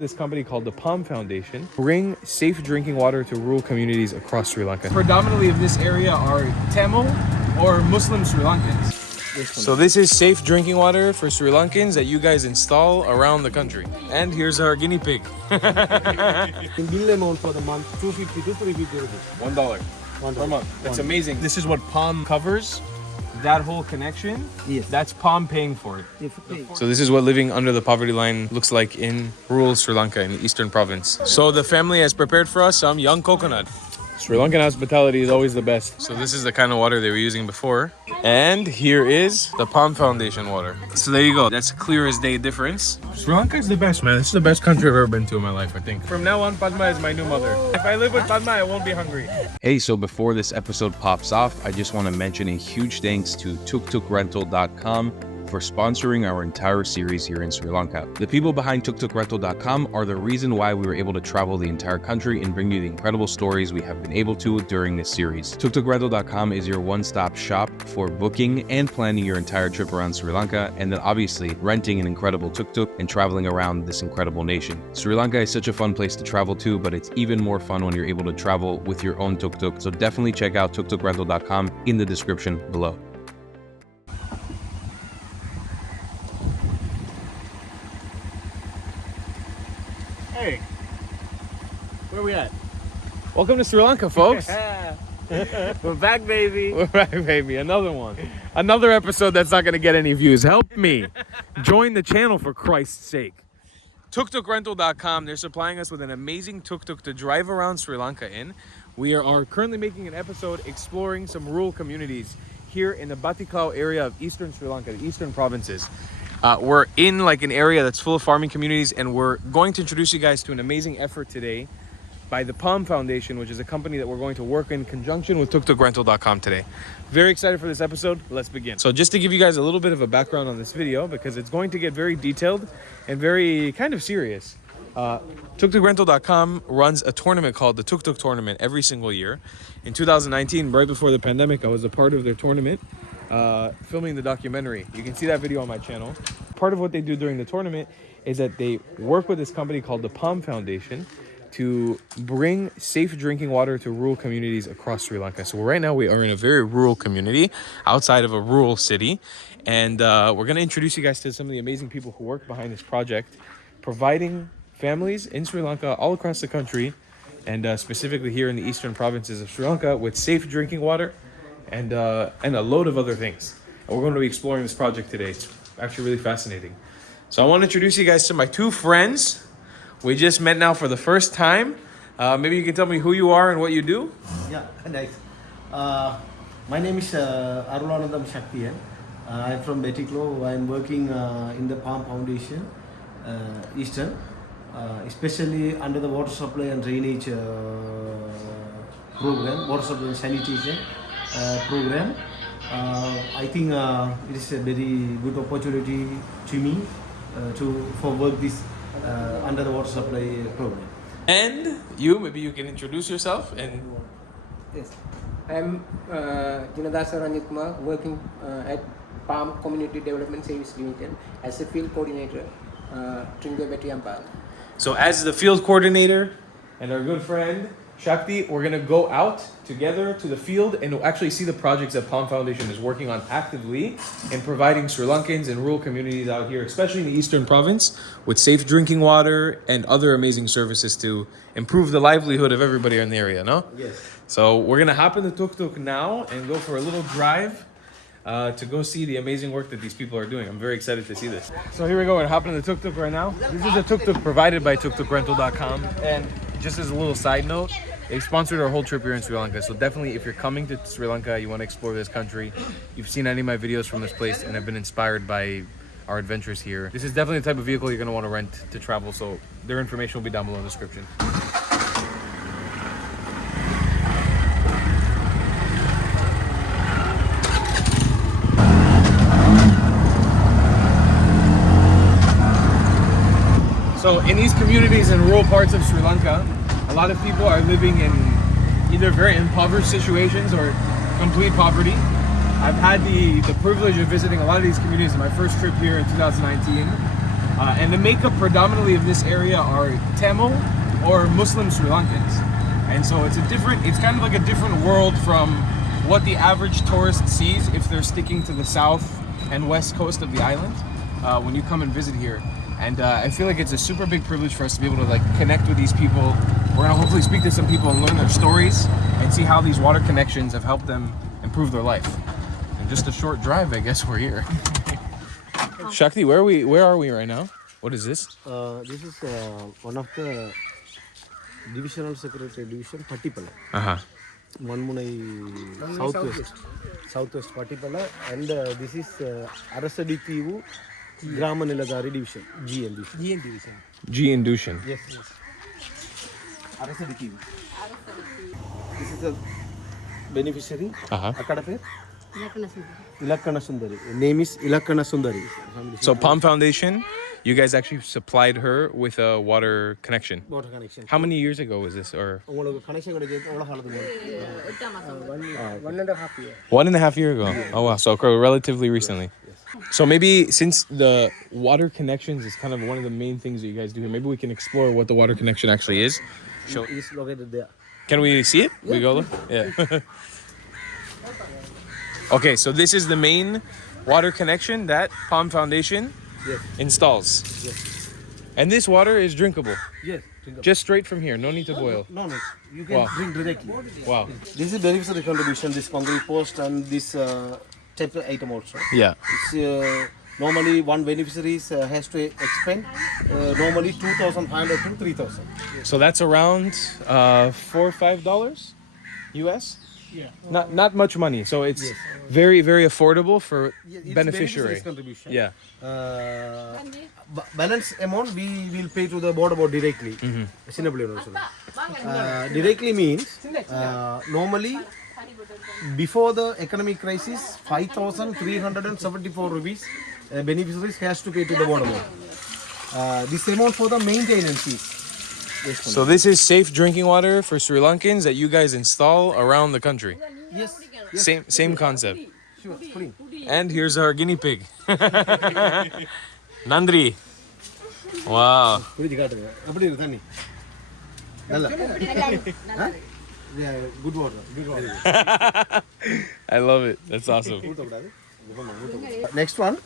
This company called the Palm Foundation bring safe drinking water to rural communities across Sri Lanka. Predominantly of this area are Tamil or Muslim Sri Lankans. So this is safe drinking water for Sri Lankans that you guys install around the country. And here's our guinea pig. In bill amount for the month, 250 to 350 rupees. $1 per month. That's amazing. This is what Palm covers. That whole connection, Yes. that's Palm paying for it. If pay. So this is what living under the poverty line looks like in rural Sri Lanka in the eastern province. So the family has prepared for us some young coconut. Sri Lankan hospitality is always the best. So this is the kind of water they were using before. And here is the Palm Foundation water. So there you go. That's a clear as day difference. Sri Lanka is the best, man. This is the best country I've ever been to in my life, I think. From now on, Padma is my new mother. If I live with Padma, I won't be hungry. Hey, so before this episode pops off, I just want to mention a huge thanks to tuktukrental.com for sponsoring our entire series here in Sri Lanka. The people behind tuktukrental.com are the reason why we were able to travel the entire country and bring you the incredible stories we have been able to during this series. Tuktukrental.com is your one-stop shop for booking and planning your entire trip around Sri Lanka, and then obviously renting an incredible tuk-tuk and traveling around this incredible nation. Sri Lanka is such a fun place to travel to, but it's even more fun when you're able to travel with your own tuk-tuk. So definitely check out tuktukrental.com in the description below. Hey, where we at? Welcome to Sri Lanka, folks. We're back, baby. We're back, baby. Another one. Another episode that's not going to get any views. Help me. Join the channel, for Christ's sake. TukTukRental.com. They're supplying us with an amazing tuk-tuk to drive around Sri Lanka in. We are currently making an episode exploring some rural communities here in the Batikau area of eastern Sri Lanka, the eastern provinces. We're in like an area that's full of farming communities, and we're going to introduce you guys to an amazing effort today by the Palm Foundation, which is a company that we're going to work in conjunction with tuktukrental.com today. Very excited for this episode. Let's begin. So just to give you guys a little bit of a background on this video, because it's going to get very detailed and very kind of serious. tuktukrental.com runs a tournament called the Tuk Tuk Tournament every single year. In 2019, right before the pandemic, I was a part of their tournament, filming the documentary. You can see that video on my channel. Part of what they do during the tournament is that they work with this company called the Palm Foundation to bring safe drinking water to rural communities across Sri Lanka. So right now we are in a very rural community outside of a rural city, and we're going to introduce you guys to some of the amazing people who work behind this project, providing families in Sri Lanka all across the country, and specifically here in the eastern provinces of Sri Lanka, with safe drinking water and a load of other things. And we're going to be exploring this project today. It's actually really fascinating. So I want to introduce you guys to my two friends. We just met now for the first time. Maybe you can tell me who you are and what you do? Yeah, nice. My name is Arulanandam Shaktiyan. I'm from Betiklo. I'm working in the Palm Foundation, Eastern, especially under the water supply and drainage program, water supply and sanitation program. I think it is a very good opportunity to me for work this under the water supply program. And you, maybe you can introduce yourself. And Yes, I'm Junadasa Ranjit Kumar, working at Palm Community Development Service Limited as a field coordinator, Tringo Betiampal. so as the field coordinator and our good friend Shakti, we're going to go out together to the field and actually see the projects that Palm Foundation is working on actively in providing Sri Lankans and rural communities out here, especially in the eastern province, with safe drinking water and other amazing services to improve the livelihood of everybody in the area, no? Yes. So we're going to hop in the tuk-tuk now and go for a little drive to go see the amazing work that these people are doing. I'm very excited to see this. So here we go. We're hopping in the tuk-tuk right now. This is a tuk-tuk provided by tuktukrental.com. And just as a little side note, they sponsored our whole trip here in Sri Lanka. So definitely, if you're coming to Sri Lanka, you want to explore this country, you've seen any of my videos from this place and have been inspired by our adventures here, this is definitely the type of vehicle you're going to want to rent to travel. So their information will be down below in the description. So in these communities in rural parts of Sri Lanka, a lot of people are living in either very impoverished situations or complete poverty. I've had the privilege of visiting a lot of these communities in my first trip here in 2019. And the makeup predominantly of this area are Tamil or Muslim Sri Lankans. And so it's kind of like a different world from what the average tourist sees if they're sticking to the south and west coast of the island when you come and visit here. And I feel like it's a super big privilege for us to be able to like connect with these people. We're gonna hopefully speak to some people and learn their stories and see how these water connections have helped them improve their life. And just a short drive, I guess we're here. Shakti, where are we right now? What is this? This is one of the divisional secretary division Pattipala. Manmunai southwest Pattipala, and this is Arasadikivu Grama Niladari division, GN division. GN division. Yes. Arasadikivu. This is the beneficiary. Akkada per Ilakkana Sundari. Name is Ilakkana Sundari. So Palm Foundation, you guys actually supplied her with a water connection. Water connection. How many years ago was this? Or Connection 1.5 years. 1.5 years ago. Oh wow, so relatively recently. So maybe since the water connections is kind of one of the main things that you guys do here, maybe we can explore what the water connection actually is. It is located there. Can we see it? We go look? Yeah. Okay, so this is the main water connection that Palm Foundation installs. Yes. And this water is drinkable. Yes. Drinkable. Just straight from here, no need to boil. No. You can drink directly. Wow. This is beneficiary contribution, this concrete post and this type of item also. Yeah. It's normally one beneficiary has to expend normally 2,500 to 3,000. So that's around $4 or $5 US? Yeah. Not much money. So it's very, very affordable for It's beneficiary. Contribution. Yeah. Balance amount we will pay to the board about directly. Directly means normally before the economic crisis 5,374 rupees beneficiaries has to pay to the board board. This amount for the maintenance fees. So this is safe drinking water for Sri Lankans that you guys install around the country. Yes. Same concept. Sure. Clean. And here's our guinea pig. Nandri. Wow. Good water. I love it. That's awesome. Next one,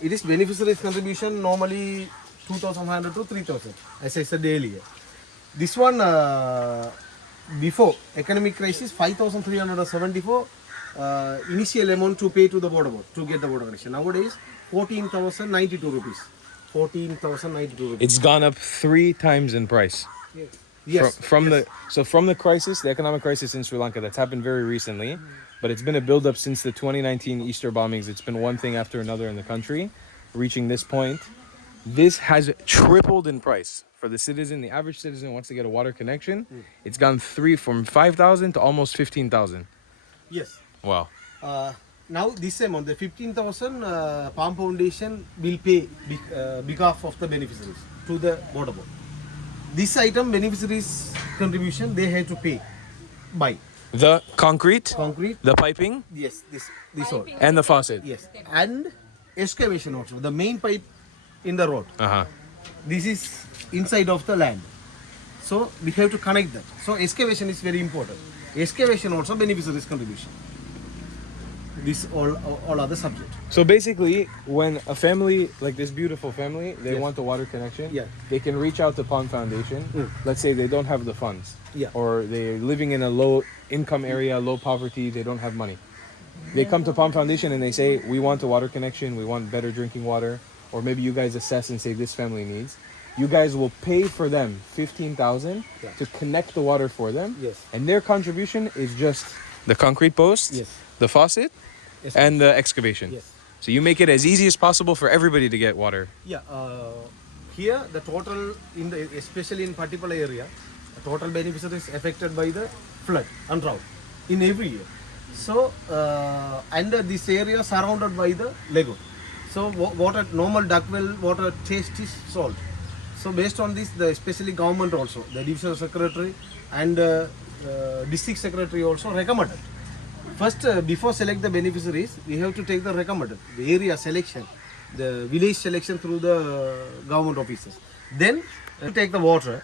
it is beneficiaries contribution normally 2,500 to 3,000 as I said earlier. This one before economic crisis 5,374 initial amount to pay to the board to get the water connection. Nowadays 14,092 rupees. 14,092 rupees. It's gone up 3 times in price. Yes. From the crisis, the economic crisis in Sri Lanka that's happened very recently, but it's been a build up since the 2019 Easter bombings. It's been one thing after another in the country, reaching this point. This has tripled in price for the citizen. The average citizen wants to get a water connection. It's gone from 5,000 to almost 15,000. Yes. Wow. Now this amount, the 15,000 Palm Foundation will pay behalf of the beneficiaries to the board. This item beneficiaries contribution they have to pay by The concrete, concrete. the piping, Yes, this all. and the faucet. Yes, and excavation also. The main pipe in the road. This is inside of the land, so we have to connect that. So excavation is very important. Excavation also beneficiaries contribution. This all other subject. So basically, when a family like this beautiful family, they want the water connection, they can reach out to Palm Foundation. Let's say they don't have the funds, or they're living in a low income area, low poverty, they don't have money. They come to Palm Foundation and they say, we want a water connection, we want better drinking water, or maybe you guys assess and say this family needs. You guys will pay for them 15,000 to connect the water for them, and their contribution is just the concrete post, the faucet, and the excavation. So you make it as easy as possible for everybody to get water. Here the total especially in particular area, the total beneficiaries affected by the flood and drought in every year. So and this area surrounded by the lagoon. So water normal ductwell water taste is salt. So based on this, the especially government also, the divisional secretary and district secretary also recommended. First, before select the beneficiaries, we have to take the recommended, the area selection. the village selection through the government offices. Then to take the water,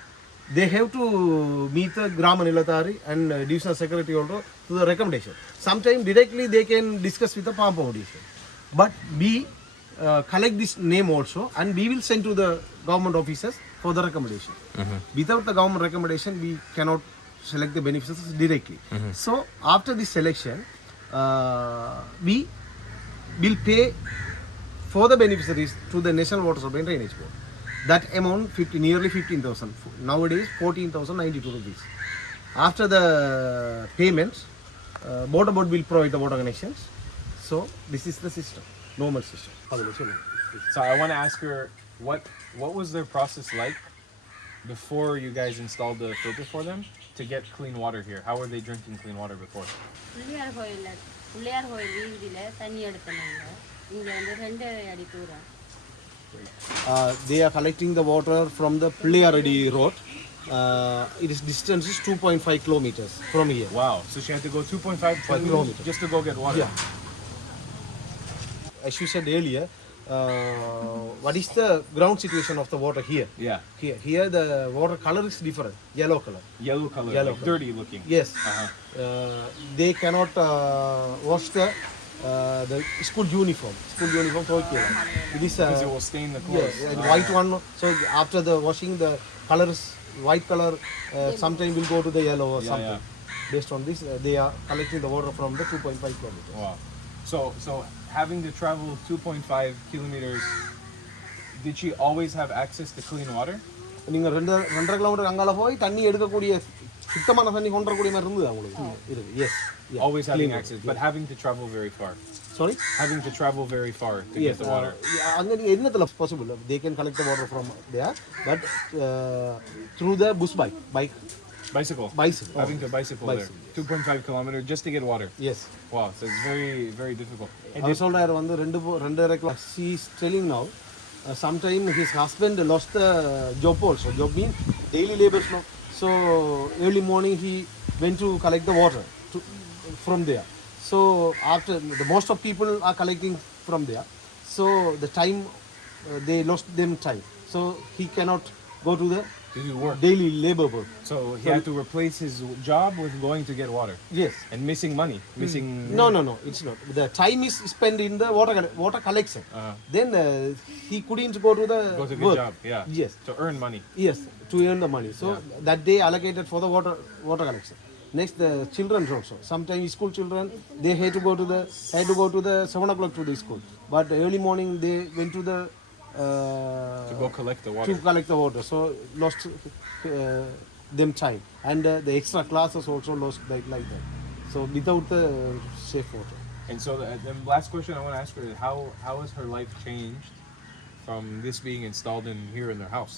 they have to meet the Gram Nilatari and divisional secretary also to the recommendation. Sometimes directly they can discuss with the Palm Foundation. But we collect this name also and we will send to the government officers for the recommendation. Without the government recommendation, we cannot select the beneficiaries directly. So after this selection, we will pay for the beneficiaries to the National Water Supply and Drainage Board. That amount nearly 15,000. Nowadays 14,092 rupees. After the payments, Water Board will provide the water connections. So this is the system, normal system. So I want to ask her what was their process like before you guys installed the filter for them to get clean water here? How were they drinking clean water before? Pillaiyar கோயில் வீதியில் தண்ணி எடுத்துனாங்க இங்கே வந்து 2 அடி தூரம். They are collecting the water from the Pilliyaradi road. Its distance is 2.5 kilometers from here. Wow. So she had to go 2.5 kilometers just to go get water. Yeah. As you said earlier, what is the ground situation of the water here? Yeah. Here the water color is different, yellow color. Yellow color, Yellow like color. dirty looking. Yes. They cannot wash the school uniform. School uniform so okay. It is Because it will stain the clothes. yes, and white one. So after the washing, the color is white color. Sometimes will go to the yellow or something. Based on this, they are collecting the water from the 2.5 kilometers. Wow. So having to travel 2.5 kilometers, did she always have access to clean water? நீங்கள் 2.5 kilometre அங்கால போய் தண்ணி எடுக்கக்கூடிய சுத்தமான தண்ணி கொண்டு வரக்கூடிய மாதிரி இருந்தது அவங்களுக்கு இருக்கு yes Always having access, but having to travel very far. Sorry Having to travel very far to get the water. அங்க நீங்க என்னத்துல possible they can collect the water from there but through the bush bike Bicycle. Having to bicycle there. 2.5 kilometers just to get water. Yes Wow. So it's very, very difficult. And அவர் சொல்றாரு வந்து 2.5 kilo she is telling now sometime his husband lost the job also. Job means daily labors no. So early morning he went to collect the water from there. So after the most of people are collecting from there. So the time they lost them time. So he cannot go to the to do work. daily labor work. So he had to replace his job with going to get water Yes. and missing money, missing. No, it's not. The time is spent in the water collection. Then he couldn't go to the Go to work. good job. Yeah. Yes. To earn money. Yes, to earn the money. So that day allocated for the water collection. Next, the children also. Sometimes school children they had to go to the 7 o'clock to the school. But early morning they went to the To go collect the water. to collect the water. So lost them time, and the extra classes also lost like that. So without the safe water. And so the last question I want to ask her is how has her life changed from this being installed in here in their house?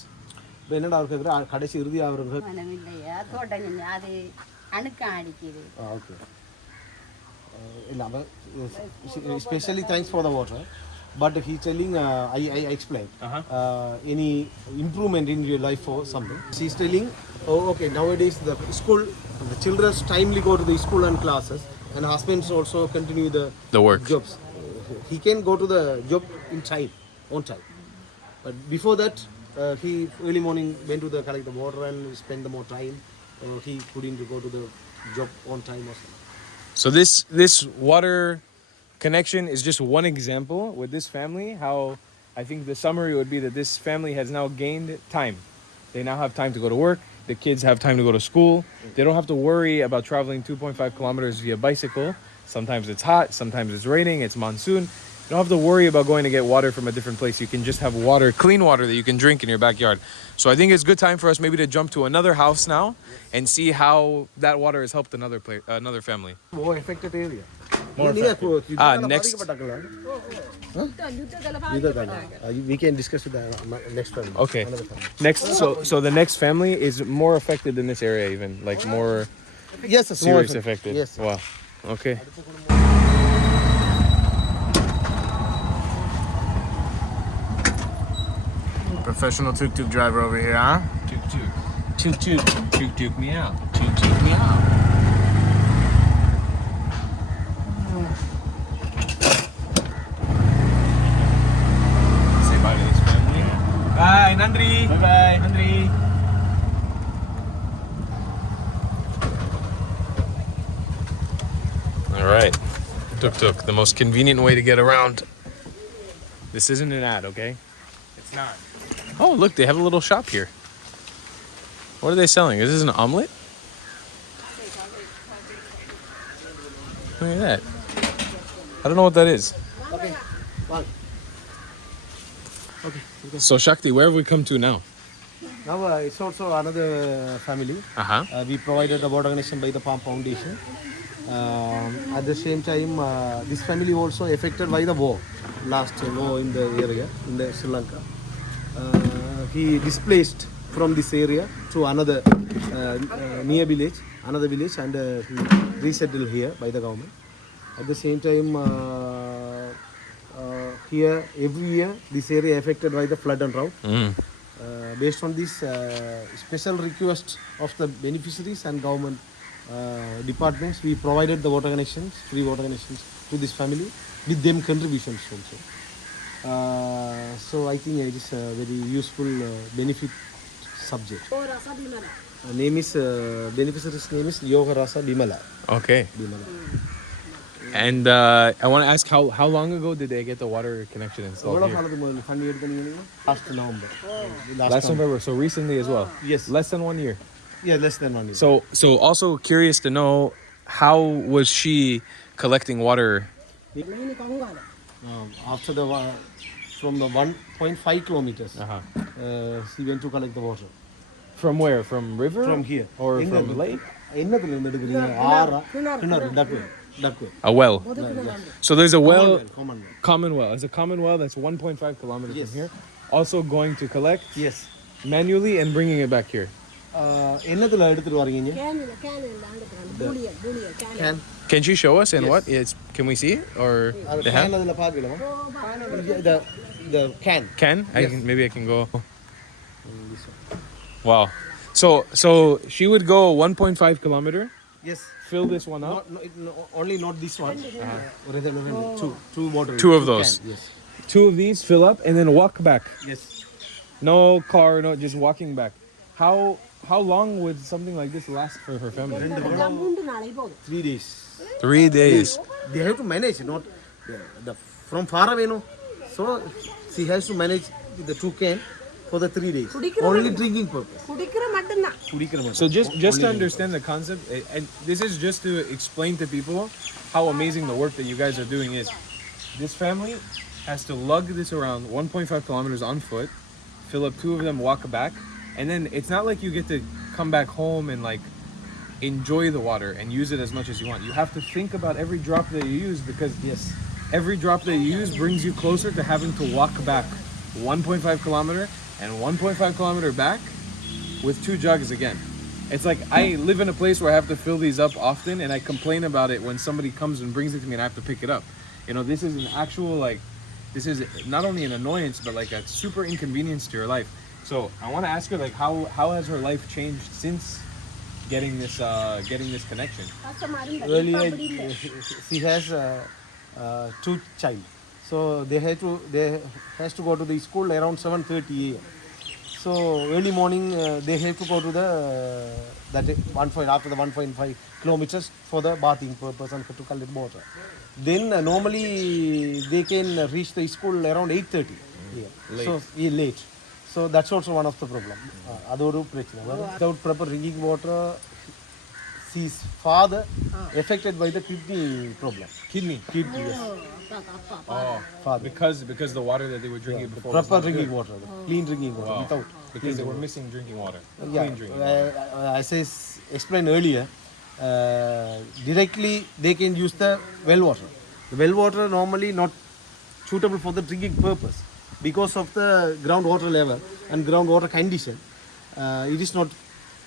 இப்போ என்னடா அவருக்கு கடைசி இறுதி அவருக்கு மனமில்லையா தோட்டம் அது அணுக்கம் அடிக்குது. Okay இல்லை அவ especially thanks for the water. But he's telling, I explained, any improvement in your life or something. She's telling, oh, okay, nowadays the children timely go to the school and classes, and husbands also continue the work. jobs. He can go to the job in time, on time. But before that, he early morning went to collect the water and spend more time. He couldn't go to the job on time or something. So this water connection is just one example with this family. How I think the summary would be that this family has now gained time. They now have time to go to work. The kids have time to go to school. They don't have to worry about traveling 2.5 kilometers via bicycle. Sometimes it's hot, sometimes it's raining, it's monsoon. You don't have to worry about going to get water from a different place. You can just have water, clean water that you can drink in your backyard. So I think it's a good time for us maybe to jump to another house now and see how that water has helped another family. More affected area. Next. We can discuss with the next family. Okay. Another family. Next, so the next family is more affected than this area, even like more Yes, it's more serious affected. Yes. Wow. Okay. Professional tuk-tuk driver over here, huh? Tuk-tuk. Tuk-tuk. Tuk-tuk me out. Tuk-tuk me out. Nandri. Bye bye. Nandri. All right. Tuk-tuk, the most convenient way to get around. This isn't an ad, okay? It's not. Oh, look, they have a little shop here. What are they selling? Is this an omelet? Look at that. I don't know what that is. Okay. One. So, Shakti, where have we come to now? Now it's also another family. Uh-huh. We provided the water connection by the Palm Foundation. At the same time, this family also affected by the war, last war in the area, in the Sri Lanka. He displaced from this area to another near village, another village, and he resettled here by the government. At the same time, here every year this area affected by the flood and drought. Based on this special request of the beneficiaries and government departments, we provided the water connections, free water connections to this family with them contributions also. So I think it is a very useful benefit subject. Name is beneficiary's name is Yoga Rasa Bimala. Okay. And I want to ask, how long ago did they get the water connection installed here? Last November. Last November, so recently as well. Yes. Less than 1 year. Yeah, less than 1 year. So also curious to know, how was she collecting water? After the from the 1.5 kilometers, she went to collect the water. From where? From river? From here. Or from lake? That way. A well. So there's a well, Common well. common well. It's a common well that's 1.5 kilometers Yes. from here. Also going to collect Yes. manually and bringing it back here. என்னத்துல எடுத்துட்டு வரீங்க? Can. Can she show us and Yes. what? Can we see? Or they Can have? அதுல பாக்கலாமா? The can. Can? Yes. Maybe I can go. Wow. So she would go 1.5 kilometer, Yes. fill this one up. Only not this one. Two water. Two of those. Can. Yes. Two of these fill up and then walk back. Yes. No car, no, just walking back. How long would something like this last for her family? 3 days. 3 days. They have to manage, not the from far away, no. So she has to manage with the 2 can for the 3 days. Only drinking purpose. So just to understand the concept, and this is just to explain to people how amazing the work that you guys are doing is. This family has to lug this around 1.5 kilometers on foot, fill up 2 of them, walk back, and then it's not like you get to come back home and like enjoy the water and use it as much as you want. You have to think about every drop that you use, because every drop that you use brings you closer to having to walk back 1.5 kilometer and 1.5 kilometer back with 2 jugs again. It's like I live in a place where I have to fill these up often, and I complain about it when somebody comes and brings it to me and I have to pick it up. You know, this is an actual, like, this is not only an annoyance, but like a super inconvenience to your life. So I want to ask her, like, how has her life changed since getting this connection? Earlier, she has 2 child, so they has to go to the school around 7:30 a.m. So early morning they have to go to the after the 1.5 kilometers for the bathing purpose and to collect water. Then normally they can reach the school around 8:30 a.m. So late. So that's also one of the problem. Without proper drinking water, his father affected by the kidney problem. Kidney, yes. Father. Because the water that they were drinking before was Proper not drinking good. water, clean drinking water. Wow. Without Because they were missing drinking water. yeah, Clean drinking water. as I explained earlier, directly they can use the well water. The well water normally not suitable for the drinking purpose because of the groundwater level and groundwater condition. It is not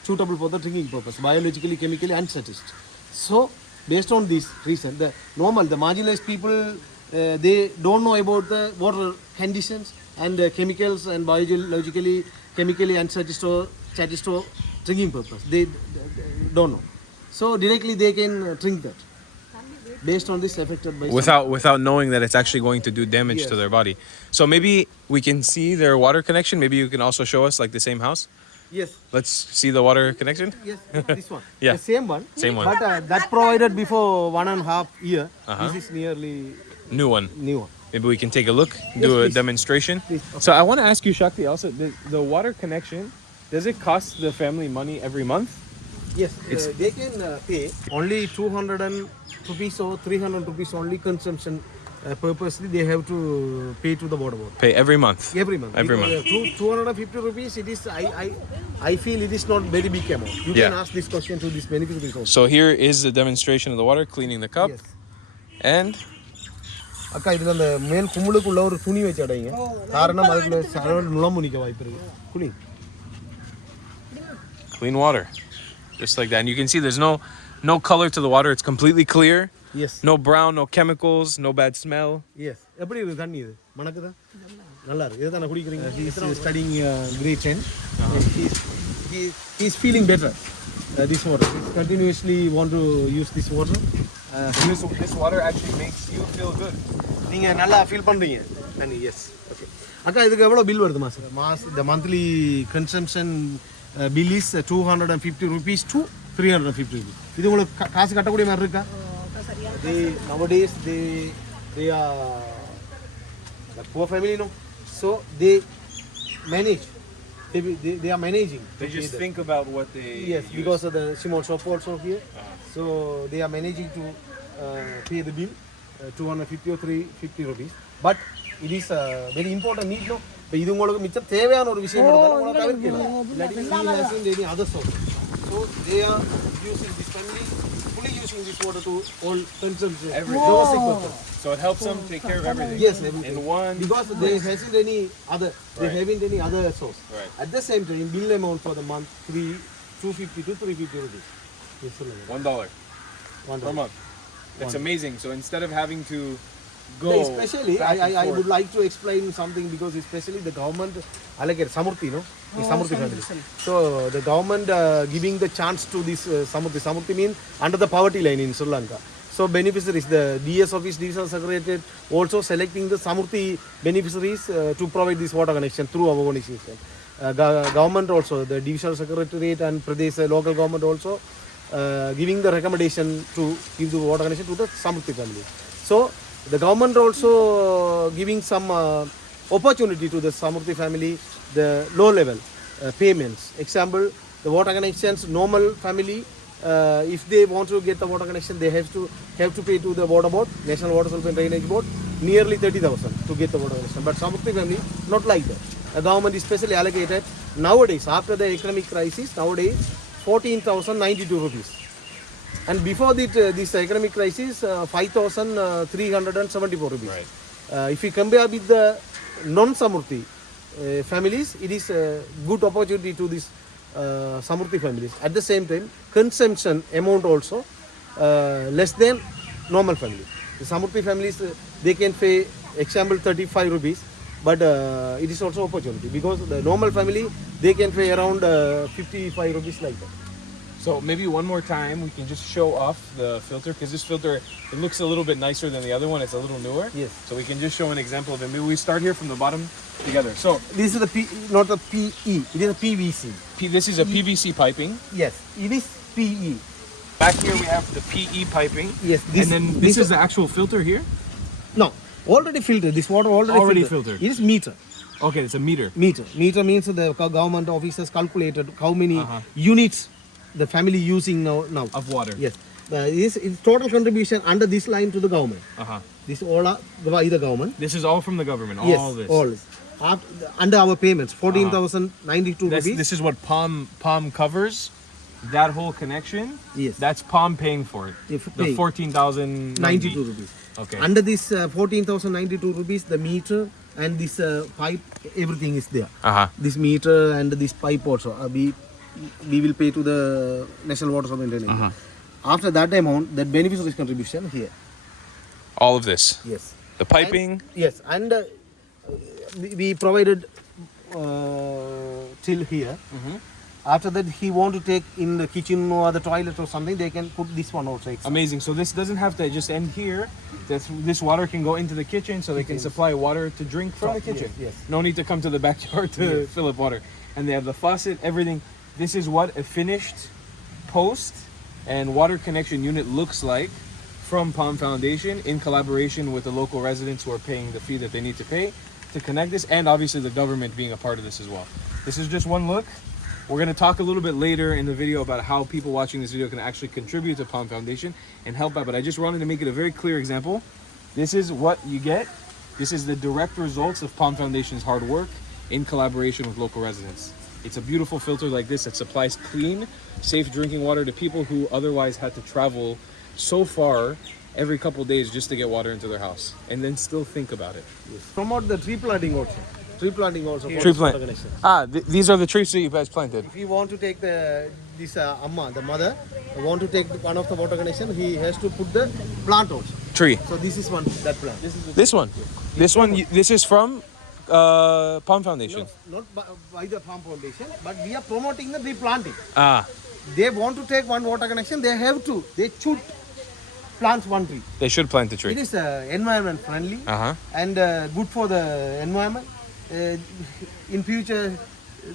suitable for the drinking purpose, biologically, chemically, and statistic. So, based on this reason, the marginalized people, they don't know about the water conditions and chemicals and biologically, chemically, and statistical drinking purpose. They don't know. So, directly they can drink that. based on this affected by without knowing that it's actually going to do damage to Yes. their body. So maybe we can see their water connection. Maybe you can also show us like the same house. Yes. Let's see the water connection. Yes, this one. Yeah. The same one. Same one. But that provided before 1.5 year. Uh-huh. This is nearly New one. new one. Maybe we can take a look, do a please. demonstration. Please. So I want to ask you, Shakti, also the water connection. Does it cost the family money every month? Yes, they can pay only 200 rupees or 300 rupees only consumption purposely they have to pay to the water board. Pay every month. Every month. Every Because, month. 250 rupees, it is, I feel it is not very big amount. You Yeah. can ask this question to this beneficiaries also. So here is the demonstration of the water, cleaning the cup. Yes. And அக்கா இதுல அந்த மேல் கும்பலுக்குள்ள ஒரு துணி வச்சு அடைங்க காரணம் அதுக்குள்ள சரவல் நுளம்பு நிக்க வாய்ப்பு இருக்கு குளி clean water. Just like that. And you can see there's no color to the water. It's completely clear. Yes No brown, no chemicals, no bad smell. Yes எப்படி இருக்கு தண்ணி இது மணக்குதா நல்லா இருக்கு இதை தானே குடிக்கிறீங்க he is studying grade 10 he is feeling better this water he continuously want to use this water This water actually makes you feel good. நீங்க நல்லா ஃபீல் பண்றீங்க தண்ணி எஸ் ஓகே அக்கா இதுக்கு எவ்வளவு பில் வருது மாசம் the monthly consumption bill is 250 rupees to 350 rupees இது உங்களுக்கு காசு கட்டக்கூடிய மாதிரி இருக்கா they nowadays they are the poor family no so they manage they are managing They just think about what they yes use. because of the small shop also here so they are managing to pay the bill 250 or 350 rupees but it is very important need no இது உங்களுக்கு மிச்சம் தேவையான ஒரு விஷயம் இருந்தாலும் உங்களுக்கு தவிர்க்கல இல்லாட்டி he has any other source so they are using this family fully using this water to all consumption domestic purpose. So it helps them take care of everything. Yes, everything. In one. Because they hasn't any other they Right. haven't any other source Right. at the same time bill amount for the month 250 to 350 rupees yes sir. $1 One per dollar. month. That's amazing. So instead of having to go Especially, back and I forth- would like to explain something because especially the government, allocate Samurti, no? The Samurti family. So the government giving the chance to this Samurti. Samurti means under the poverty line in Sri Lanka. So beneficiaries, the DS office, divisional secretariat also selecting the Samurti beneficiaries to provide this water connection through our organization. Government also, the divisional secretariat and Pradesh local government also giving the recommendation to give the water connection to the Samurti family. So the government also giving some opportunity to the Samurti family, the low level payments. Example, the water connections, normal family, if they want to get the water connection, they have to pay to the water board, National Water Supply and Drainage Board, nearly 30,000 to get the water connection. But Samurti family, not like that. The government is specially allocated nowadays, after the economic crisis, nowadays 14,092 rupees. And before this economic crisis, 5,374 rupees. Right. If we compare with the non-Samurti families, it is a good opportunity to these Samurti families. At the same time, consumption amount also less than normal family. The Samurti families, they can pay, example, 35 rupees, but it is also opportunity because the normal family, they can pay around 55 rupees like that. So maybe one more time we can just show off the filter because this filter it looks a little bit nicer than the other one. It's a little newer. Yes. So we can just show an example of it. Maybe we start here from the bottom together. So This is the not the PE, it is a PVC. this is a PVC piping. Yes, it is PE. Back here we have the PE piping. Yes, and then this is the actual filter here. No, already filtered. This water already filtered. It is meter. Okay, it's a meter. Meter means the government officers calculated how many units the family using now. Of water. Yes. This is total contribution under this line to the government. This all are by the government. This is all from the government. Yes, All this. all this. Under our payments, 14,092 rupees. This is what Palm covers. That whole connection. Yes. That's Palm paying for it. If The paying. 14,092 rupees. Okay. Under this 14,092 rupees, the meter and this pipe, everything is there. This meter and this pipe also, we will pay to the National Water Supply and Drainage. After that amount, that beneficiaries contribution here. All of this. Yes. The piping. Yes, and we provided till here. After that, he want to take in the kitchen or the toilet or something, they can put this one also. Amazing. So this doesn't have to just end here. This water can go into the kitchen, so they can supply water to drink from the kitchen. Yes. No need to come to the backyard to fill up water. And they have the faucet, everything. This is what a finished post and water connection unit looks like from Palm Foundation in collaboration with the local residents who are paying the fee that they need to pay to connect this, and obviously the government being a part of this as well. This is just one look. We're going to talk a little bit later in the video about how people watching this video can actually contribute to Palm Foundation and help out, but I just wanted to make it a very clear example. This is what you get. This is the direct results of Palm Foundation's hard work in collaboration with local residents. It's a beautiful filter like this that supplies clean, safe drinking water to people who otherwise had to travel so far every couple days just to get water into their house, and then still think about it. Promote the tree planting also. Tree planting also. For Tree this plant. water connection. These are the trees that you guys planted. If you want to take this Amma, the mother, want to take one of the water connection, he has to put the plant also. Tree. So this is that plant. This one. This is from Palm Foundation. Not by the Palm Foundation, but we are promoting the replanting. Ah, They want to take one water connection, they have to. They should plant one tree. they should plant the It tree. is environment friendly and good for the environment. In future,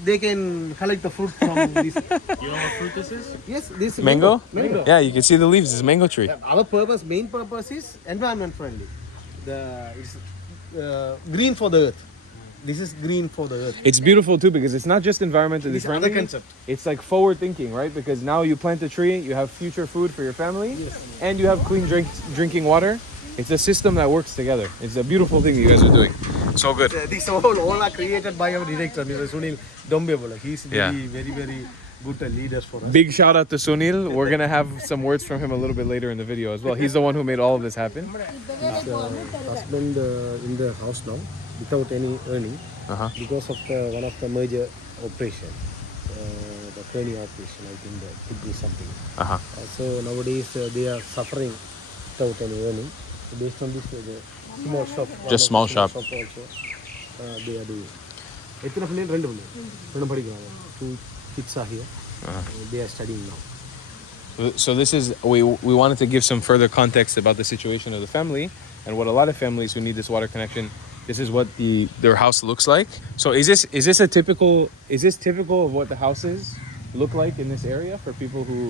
they can collect the fruit from this. You know what fruit this is? Yes, this Mango? Mango. Yeah, you can see the leaves. It's a mango tree. Our main purpose is environment friendly. It's green for the earth. This is green for the earth. It's beautiful too because it's not just environmentally This is friendly. other concept. It's like forward thinking, right? Because now you plant a tree, you have future food for your family, and you have clean drinking water. It's a system that works together. It's a beautiful thing you guys are doing. So good. These all are created by our director, Mr. Sunil Dombebola. He's very good leader for us. Big shout out to Sunil. We're gonna have some words from him a little bit later in the video as well. He's the one who made all of this happen. His husband in the house now without any earning because of one of the major operation, the hernia operation. I think the kidney something. So nowadays they are suffering without any earning. So based on this, the small shop. Just small shop. Also, they are doing. எத்தனை பிள்ளைங்க ரெண்டு படிக்கிறாங்க. Two kids are here. They are studying now. So this is we wanted to give some further context about the situation of the family and what a lot of families who need this water connection. This is what their house looks like. So is this typical of what the houses look like in this area for people who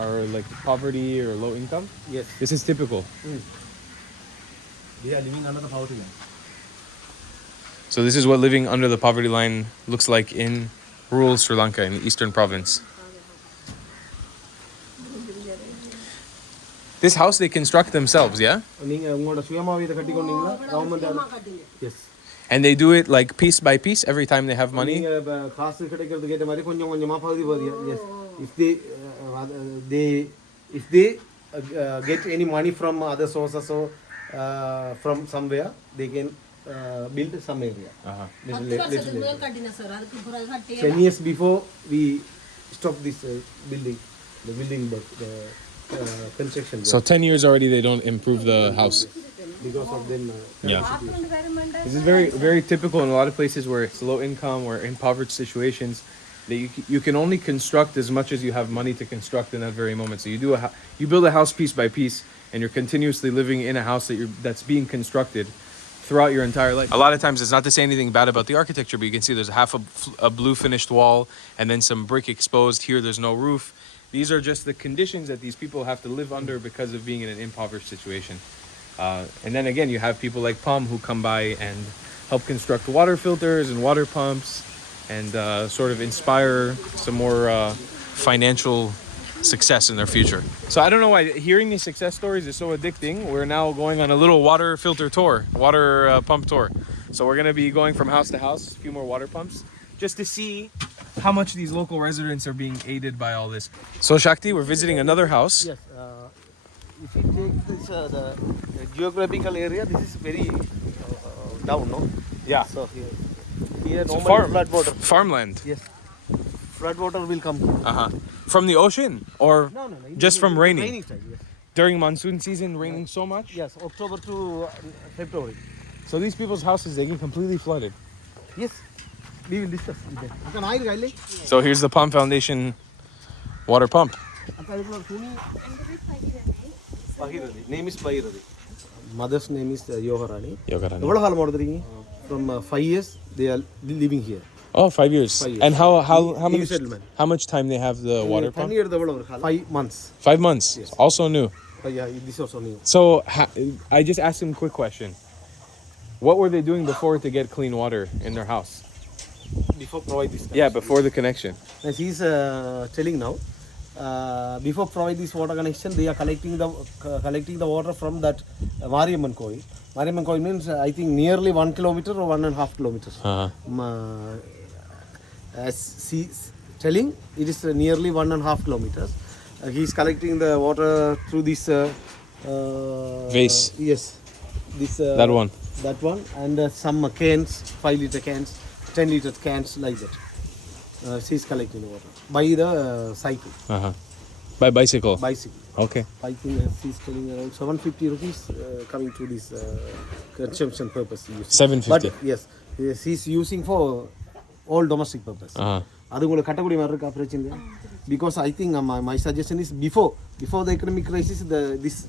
are like poverty or low income? Yes. This is typical. They are living under the poverty line. So this is what living under the poverty line looks like in rural Sri Lanka in the eastern province. This house they construct themselves, yeah? நீங்க உங்களோட சுயமாவே இத கட்டி கொண்டீங்களா government? Yes. And they do it like piece by piece every time they have money. நீங்க காசு கிடைக்கிறதுக்கு ஏத்த மாதிரி கொஞ்சம் கொஞ்சமா பகுதி. Yes. If they get any money from other sources or from somewhere, they can build some area. Little. 10 years before we stopped this building, construction. So 10 years already they don't improve the house. Because of them. This is very, very typical in a lot of places where it's low income or impoverished situations. That you can only construct as much as you have money to construct in that very moment. So you build a house piece by piece, and you're continuously living in a house that's being constructed throughout your entire life. A lot of times, it's not to say anything bad about the architecture, but you can see there's half a blue finished wall and then some brick exposed. Here, there's no roof. These are just the conditions that these people have to live under because of being in an impoverished situation. And then again, you have people like Palm who come by and help construct water filters and water pumps and sort of inspire some more financial success in their future. So I don't know why hearing these success stories is so addicting. We're now going on a little water filter tour, water pump tour. So we're going to be going from house to house, a few more water pumps, just to see how much these local residents are being aided by all this. So Shakti, we're visiting another house. Yes. If you take this, the geographical area, this is very down, no? Yeah. So here normally flood water. Farmland. Yes. Flood water will come. From the ocean or No. just from raining? Raining time, yes. During monsoon season, raining so much? Yes, October to February. So these people's houses, they get completely flooded. Yes. we will discuss. Okay, I will. So here's the Palm Foundation water pump. Name is Bahiradi. Mother's name is Yoharani. Yogarani. From 5 years they are living here. Oh, 5 years. 5 years. And New settlement. how much time they have the water pump? 5 months. 5 months. Yes. Also new. Yeah, this also new. So I just asked him a quick question. What were they doing before to get clean water in their house? Before provide this. Yeah, before the connection. As he's telling now, before provide this water connection, they are collecting the water from that Mariamman Koi. Mariamman Koi means I think nearly 1 kilometer or 1.5 kilometers. As he's telling, it is nearly 1.5 kilometers. He's collecting the water through this Vase. Yes, this That one. That one, and some cans, 5-liter cans, 10-liter cans like that. She's collecting the water by the cycle. By bicycle. Bicycle. Okay. I think she's telling around 750 rupees coming to this consumption purpose. 750. But yes, she's using for all domestic purpose. Because I think my suggestion is before the economic crisis, this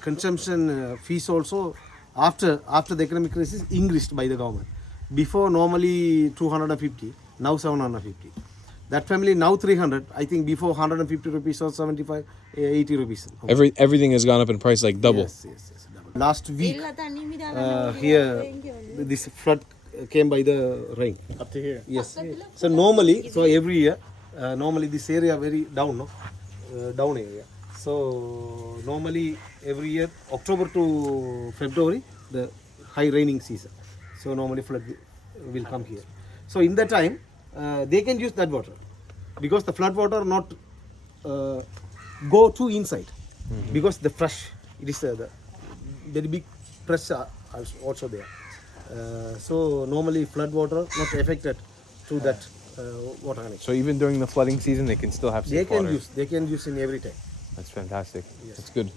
consumption fees also after the economic crisis increased by the government. Before normally 250, now 750. That family now 300. I think before 150 rupees or 75, 80 rupees. Everything has gone up in price like double. Yes, double. Last week here this flood came by the rain. Up to here. Yes. So normally, every year, normally this area very down, no, down area. So normally every year October to February the high raining season. So normally flood will come here. So in that time they can use that water because the flood water not go to inside because the fresh it is the very big pressure also there. So normally flood water not affected to that water connection. So even during the flooding season, they can still have safe water. They can use in every time. That's fantastic. Yes. That's good.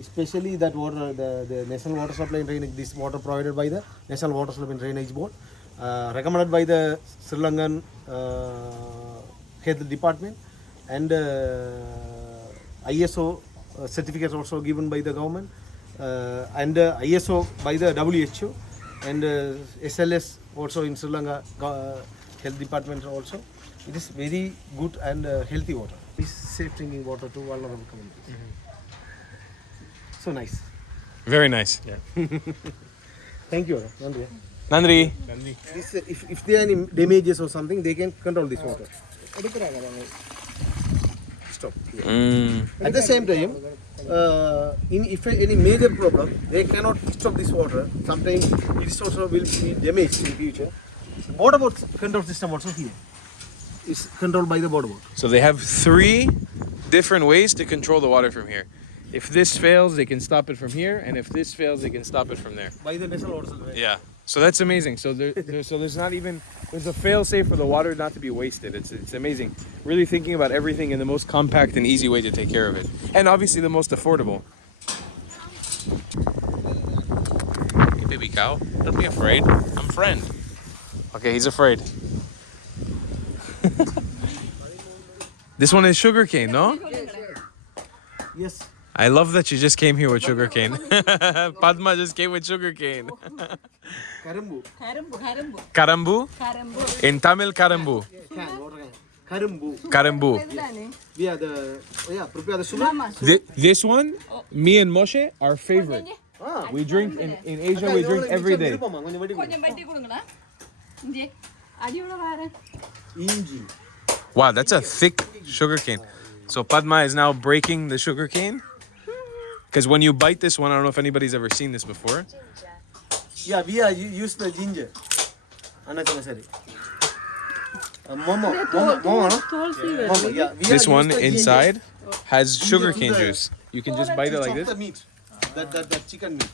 Especially that water, the National Water Supply and Drainage, this water provided by the National Water Supply and Drainage Board, recommended by the Sri Lankan Health Department, and ISO certificate also given by the government, and ISO by the WHO, and SLS also in Sri Lanka Health Department also. It is very good and healthy water. It's safe drinking water to vulnerable communities. So nice. Very nice. Yeah. Thank you, Nandri. Nandri. This, if there are any damages or something, they can control this water. Stop. At the same time, if any major problem, they cannot stop this water. Sometimes it also will be damaged in future. Border board control system also here is controlled by the border board. So they have 3 different ways to control the water from here. If this fails, they can stop it from here, and if this fails, they can stop it from there. By the National Water Supply. Yeah. So that's amazing. So there's not even there's a fail safe for the water not to be wasted. It's amazing. Really thinking about everything in the most compact and easy way to take care of it, and obviously the most affordable. Hey, baby cow, don't be afraid. I'm friend. Okay, he's afraid. This one is sugarcane, no? Yes. I love that you just came here with sugarcane. Padma just came with sugarcane. Karambu. Karambu? In Tamil, karambu. Karambu. Karambu. Prepare the sugar. This one, me and Moshe, our favorite. We drink in Asia. We drink every day. Wow, that's a thick sugarcane. So Padma is now breaking the sugarcane. Because when you bite this one, I don't know if anybody's ever seen this before. Yeah, we are use the ginger. This one inside has sugarcane juice. You can just bite it like this. The meat, that chicken meat.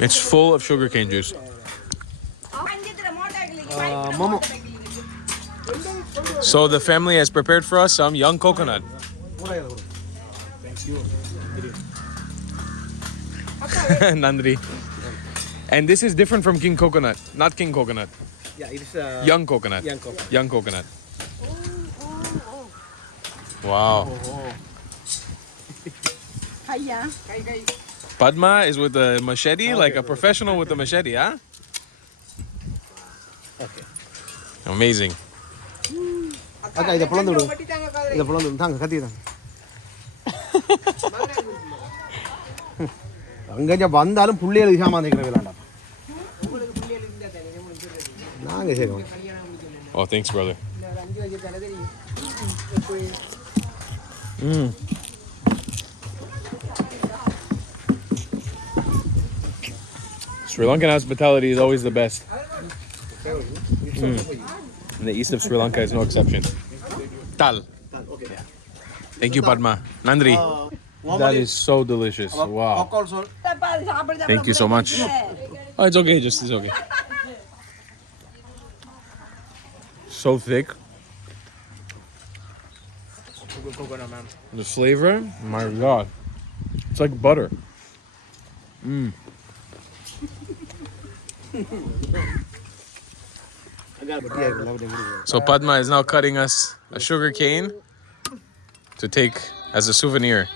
It's full of sugarcane juice. Momo. So the family has prepared for us some young coconut. Nandri. And this is different from king coconut, not king coconut. Yeah, it is Young coconut. young coconut. Young coconut. Wow. Hiya. Padma is with a machete, like a professional with a machete, huh? Okay. Amazing. அக்கா இதை பிளந்து விடுங்க இதை பிளந்து விடுங்க தாங்க கத்தி தாங்க அங்கே வந்தாலும் புள்ளியல் சாமாந்திக்கிற விளாண்டா நாங்கள் சரி Oh, thanks, brother. Sri Lankan hospitality is always the best. And the east of Sri Lanka is no exception. Tal. okay. Thank you, Padma. Nandri. That is so delicious. Wow. also Thank you so much. Oh, it's okay. Just it's okay. So thick. The flavor, my God, it's like butter. So Padma is now cutting us a sugar cane to take as a souvenir.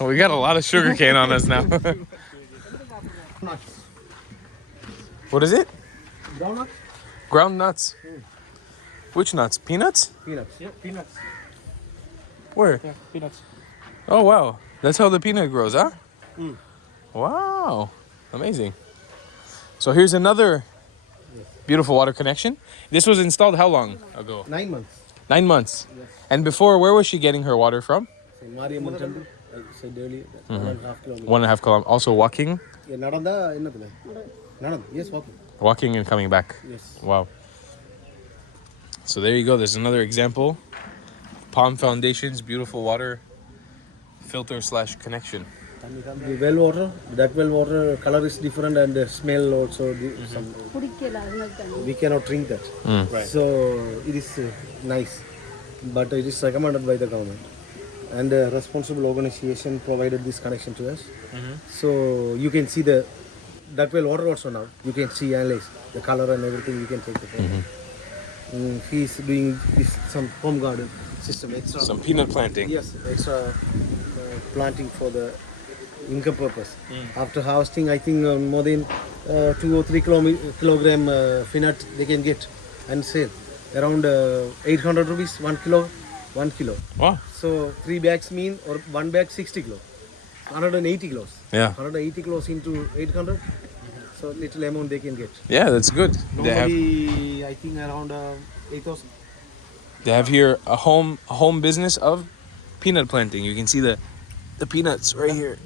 We got a lot of sugar cane on us now. What is it? groundnut Ground nuts. Which nuts? Peanuts? peanuts yeah peanuts Where? peanuts Oh wow, that's how the peanut grows, huh? Wow, amazing. So here's another beautiful water connection. This was installed how long ago? 9 months 9 months. And before, where was she getting her water from? Mariamman temple I said earlier 1.5 kilometers 1.5 kilometers. Also walking, நடந்தா என்னதுல நடந்து yes walking walking and coming back. yes Wow. So there you go. There's another example. Palm Foundation's beautiful water filter / connection. the well water that well water color is different and the smell also some குடிக்கல அதனால தண்ணி. we cannot drink that Right. so it is nice but it is recommended by the government and a responsible organization provided this connection to us so you can see the that well water also now you can see analyze the color and everything you can take the photo. He is doing this some home garden system extra Some peanut planting. yes extra planting for the income purpose after harvesting I think more than 2 or 3 kilogram peanut they can get and sell around 800 rupees 1 kilo Wow. so 3 bags mean or 1 bag 60 kilo 180 kilos Yeah. 180 kilos into 800 so little amount they can get Yeah, that's good. normally I think around 8,000 They have here a home business of peanut planting. You can see the peanuts right here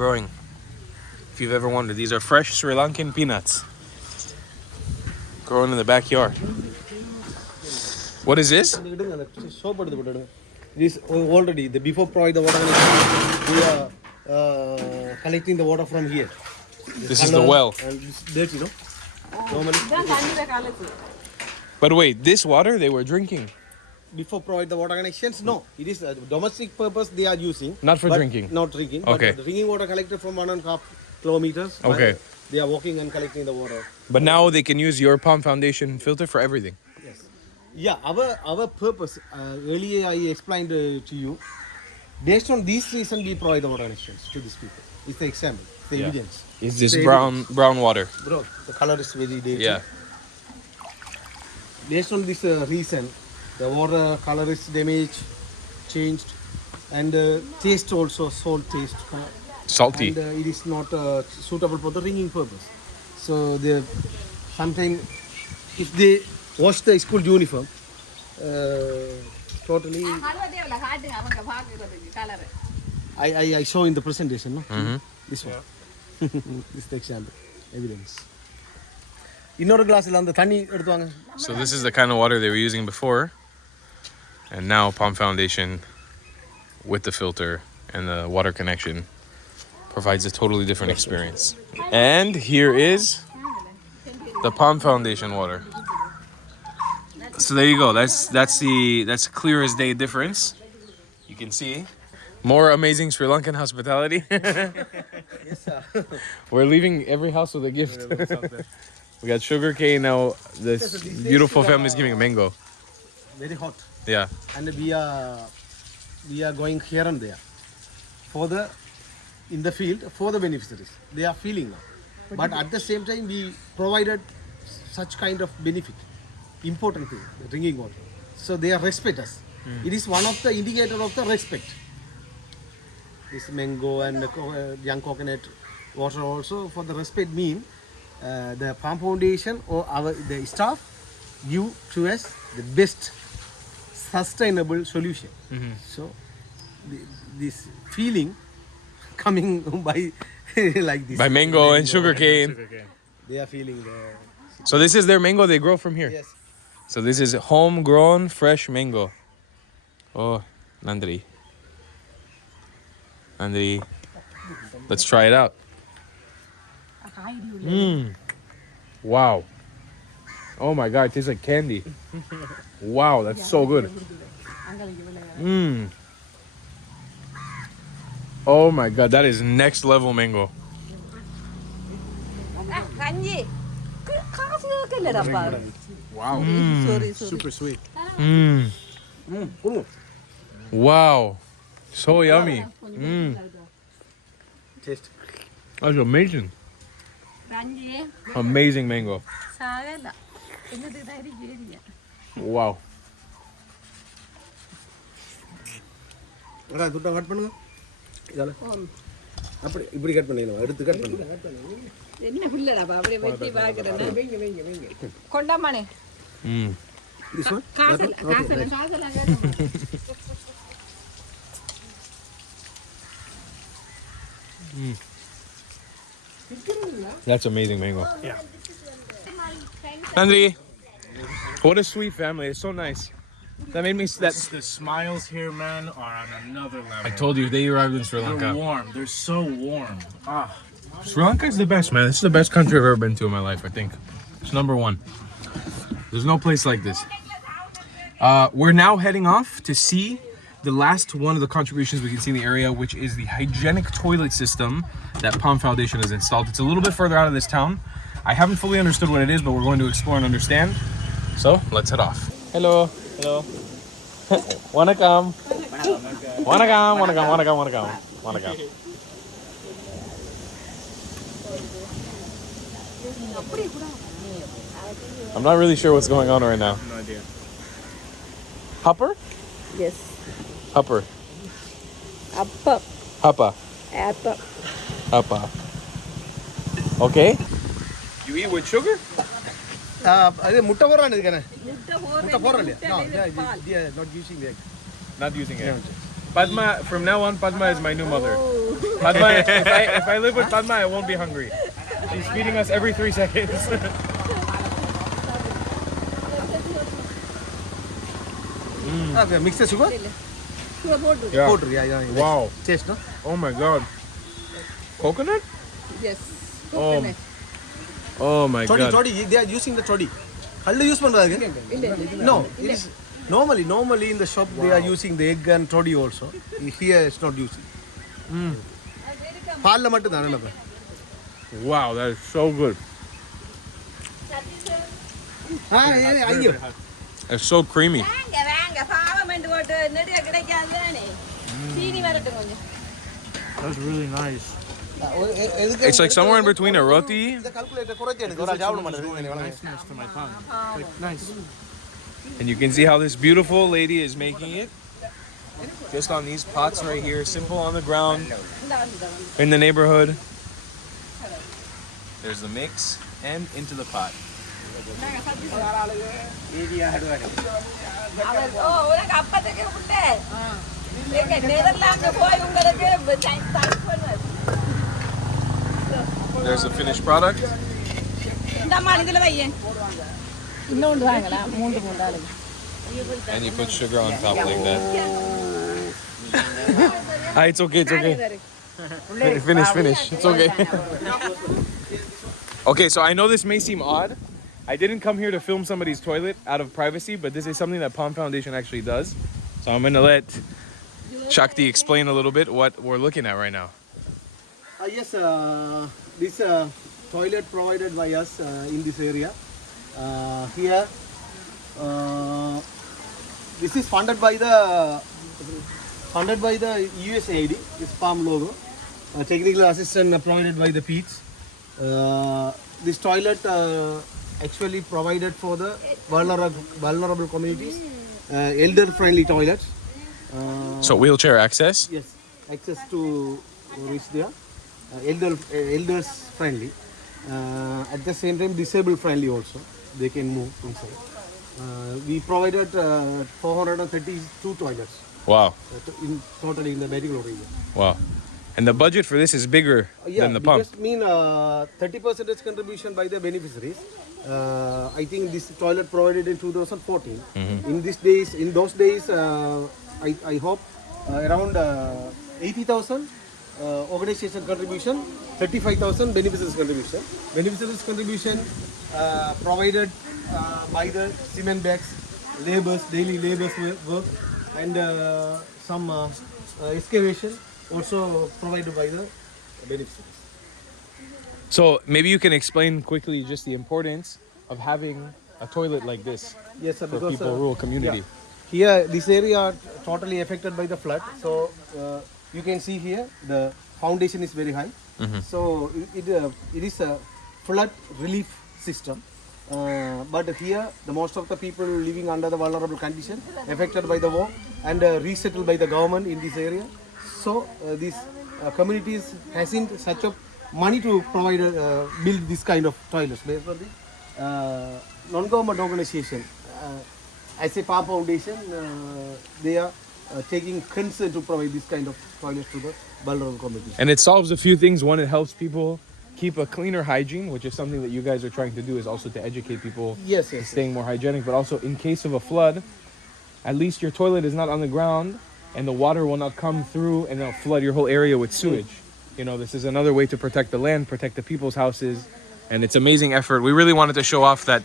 growing. If you've ever wondered, these are fresh Sri Lankan peanuts growing in the backyard. What is this? soap எடுத்து போட்டுடுங்க this already the before provide the water we are collecting the water from here This is the well. and this dirty no normally But wait, this water they were drinking, before provide the water connections no it is a domestic purpose they are using not for but drinking. not drinking Okay. but the drinking water collected from 1.5 kilometers Okay. they are walking and collecting the water But now they can use your Palm Foundation filter for everything. yes yeah our purpose earlier I explained to you based on this reason we provide the water connections to these people it's the example the Yeah. evidence It's this The brown water. bro the color is very dirty Yeah. based on this reason the water color is damaged changed and taste also salt taste Salty. and it is not suitable for the drinking purpose so the sometimes if they wash the school uniform totally I saw in the presentation no this one this is the example evidence இன்னொரு கிளாஸ்ல அந்த தண்ணி எடுத்து வாங்க So this is the kind of water they were using before, and now Palm Foundation with the filter and the water connection provides a totally different experience. And here is the Palm Foundation water. So there you go. That's clear as day difference. You can see more amazing Sri Lankan hospitality. Yes, sir. We're leaving every house with a gift. We got sugar cane now. This beautiful family is giving a mango. Very hot. Yeah. And we are going here and there in the field for the beneficiaries. They are feeling now. But at the same time, we provided such kind of benefit, important thing, drinking water. So they are respect us. It is one of the indicator of the respect. This mango and young coconut water also for the respect mean the Palm Foundation or the staff give to us the best sustainable solution. So this feeling coming by like this. By mango and sugar cane. They are feeling the... So this is their mango they grow from here. Yes. So this is homegrown fresh mango. Oh, Nandri. Let's try it out. Wow. Oh my God, it tastes like candy. Wow, that's so good. Oh my God, that is next level mango. Wow. Super sweet. Wow. So yummy. Taste. That's amazing. Amazing mango. Wow. துட்டை cut பண்ணுங்க இதால அப்படி இப்படி cut பண்ணிடணும் எடுத்து cut பண்ணுங்க என்ன புள்ளடா அப்படியே வெட்டி பாக்குறேன்னா கொண்டாமானே this one காசல That's amazing mango. Yeah. Nandri, what a sweet family. It's so nice. That made me... The smiles here, man, are on another level. I told you, they arrived in Sri Lanka. They're warm. They're so warm. Sri Lanka is the best, man. This is the best country I've ever been to in my life, I think. It's number one. There's no place like this. We're now heading off to see the last one of the contributions we can see in the area, which is the hygienic toilet system that Palm Foundation has installed. It's a little bit further out of this town. I haven't fully understood what it is, but we're going to explore and understand. So, let's head off. Hello. Hello. Wanakam. Wanakam. I'm not really sure what's going on right now. No idea. Hopper? yes Hopper. அப்ப Happa. அப்ப Happa. Okay. You eat with sugar? அது முட்டை போறானே இதுக்கனே முட்டை போறல no they are not using the egg. Not using it. Padma, from now on, Padma is my new mother. Padma, if I live with Padma, I won't be hungry. She's feeding us every 3 seconds. Okay, mix the sugar. Yeah. Powder, yeah. Wow. Taste, no? Oh my God. Coconut? yes Oh. Oh my Toddy, God. toddy. They are using the toddy. Hallu use பண்றாங்க? No, it is normally in the shop they are using the egg and toddy also. Here it's not using. பால்ல மட்டும் தானே நம்ம. Wow, that is so good. ஐயோ. It's so creamy. வாங்க பாவமெண்டு போட்டு நெடிய கிடைக்காது தானே சீனி வரட்டும் கொஞ்சம் That's really nice. It's like somewhere in between a roti. இந்த கால்குலேட்டர் குறைச்சு எனக்கு ஒரு சாப்பிட மாட்டேன். Niceness to my tongue. Like, nice. And you can see how this beautiful lady is making it. Just on these pots right here, simple on the ground in the neighborhood. There's the mix and into the pot. அவர் உனக்கு அப்பத்துக்கு விட்டு எங்க Netherlands போய் உங்களுக்கு type பண்ணுவார் There's the finished product. இந்த அம்மா இதுல வையேன் இன்னொன்று வாங்கலாம் மூன்று ஆளுங்க And you put sugar on top like that. It's okay, it's okay. Finish. It's okay. Okay, so I know this may seem odd. I didn't come here to film somebody's toilet out of privacy, but this is something that Palm Foundation actually does. So I'm gonna let Shakti explain a little bit what we're looking at right now. Yes, this toilet provided by us in this area. Here, this is funded by the USAID. This Palm logo. Technical assistance provided by the PEETS. This toilet actually provided for the vulnerable communities, elder-friendly toilets. So wheelchair access? Yes, access to reach there. Elders friendly. At the same time, disabled friendly also. They can move inside. We provided 432 toilets. Wow. Totally in the medical region. Wow. And the budget for this is bigger than the pump. Because 30% contribution by the beneficiaries. I think this toilet provided in 2014. In those days, I hope around 80,000 organization contribution, 35,000 beneficiaries contribution. Beneficiaries contribution provided by the cement bags, daily laborers work, and some excavation also provided by the beneficiaries. So maybe you can explain quickly just the importance of having a toilet like this Yes, sir, for because people, rural community. yeah. Here, this area totally affected by the flood. So you can see here the foundation is very high. So it is a flood relief system. But here, the most of the people living under the vulnerable condition, affected by the war, and resettled by the government in this area. So these communities hasn't such a money to provide build this kind of toilets. Based on the non-government organization, as a Palm Foundation, they are taking concern to provide this kind of toilets to the vulnerable communities. And it solves a few things. One, it helps people keep a cleaner hygiene, which is something that you guys are trying to do, is also to educate people Yes, in staying more hygienic. But also, in case of a flood, at least your toilet is not on the ground and the water will not come through and it'll flood your whole area with sewage. You know, this is another way to protect the land, protect the people's houses, and it's amazing effort. We really wanted to show off that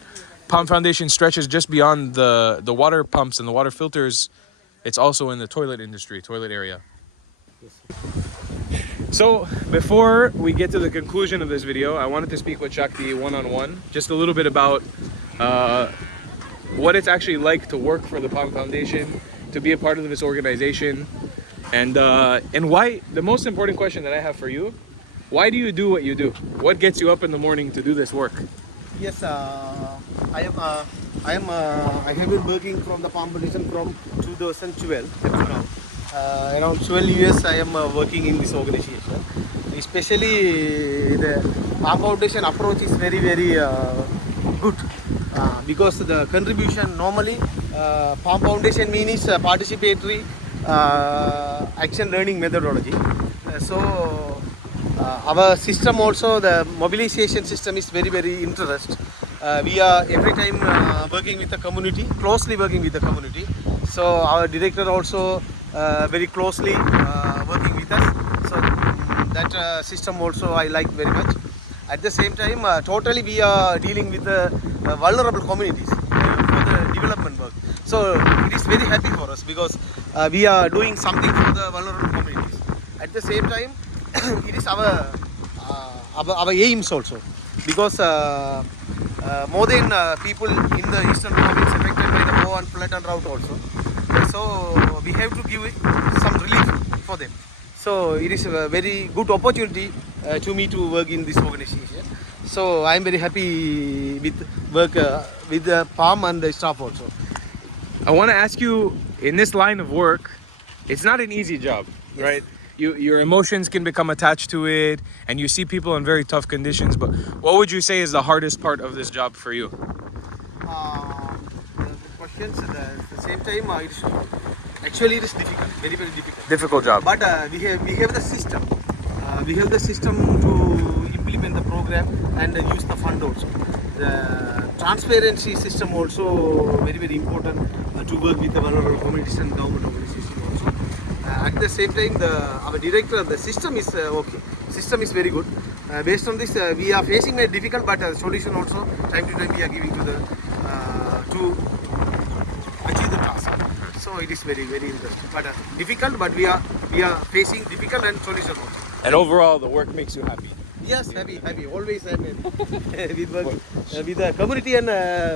Palm Foundation stretches just beyond the water pumps and the water filters. It's also in the toilet industry, toilet area. So before we get to the conclusion of this video, I wanted to speak with Shakti one-on-one, just a little bit about what it's actually like to work for the Palm Foundation, to be a part of this organization, and why. The most important question that I have for you: why do you do what you do? What gets you up in the morning to do this work? Yes, I have been working from the Palm Foundation from 2012 up to now. Around 12 years I am working in this organization. Especially the Palm Foundation approach is very good because the contribution normally Palm Foundation means participatory action learning methodology. So our system also, the mobilization system is very interesting. We are every time working with the community, closely working with the community. So our director also very closely working with us. So that system also I like very much. At the same time, totally we are dealing with the vulnerable communities for the development work. So it is very happy for us because we are doing something for the vulnerable communities. At the same time, it is our aims also, because more than people in the eastern province affected by the war and flood and drought also. So we have to give some relief for them. So it is a very good opportunity to me to work in this organization. So I am very happy with work with the Palm and the staff also. I want to ask you, in this line of work, it's not an easy job, right? Your emotions can become attached to it, and you see people in very tough conditions. But what would you say is the hardest part of this job for you? The questions at the same time, actually it is difficult, very difficult. Difficult job. But we have the system. We have the system to implement the program and use the fund also. The transparency system also very important to work with the vulnerable communities and government organizations also. at the same time, our director, the system is okay. System is very good. Based on this, we are facing a difficult but solution also. Time to time we are giving to the to achieve the task. So it is very very interesting, but difficult. But we are facing difficult and solution also. And overall, the work makes you happy. Yes, happy. Always happy with work, with the community and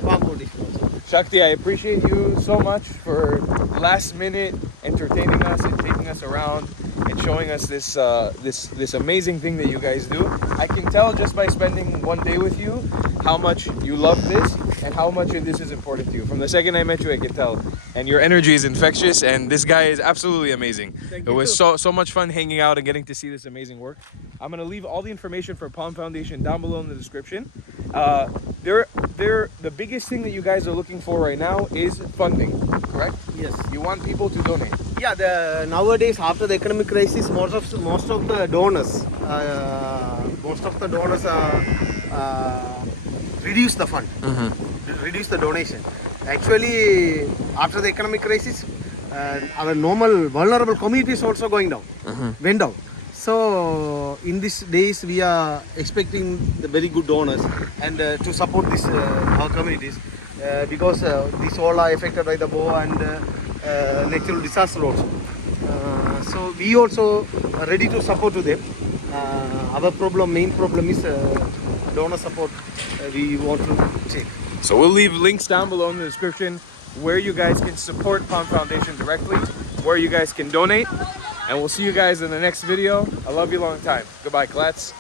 farm foundation also. Shakti, I appreciate you so much for last minute entertaining us and taking us around and showing us this this amazing thing that you guys do. I can tell just by spending one day with you how much you love this and how much this is important to you. From the second I met you, I can tell. And your energy is infectious, and this guy is absolutely amazing. It was so much fun hanging out and getting to see this amazing work. I'm gonna leave all the information for Palm Foundation down below in the description. The biggest thing that you guys are looking for right now is funding, correct? Yes. You want people to donate. Yeah, nowadays after the economic crisis, most of the donors reduce the fund, reduce the donation. Actually, after the economic crisis, our normal vulnerable communities also going down, went down. So in these days, we are expecting the very good donors and to support this our communities because these all are affected by the war and natural disaster also. So we also are ready to support to them. Our main problem is donor support. We want to take. So we'll leave links down below in the description where you guys can support Palm Foundation directly, where you guys can donate, and we'll see you guys in the next video. I love you long time. Goodbye, Klats.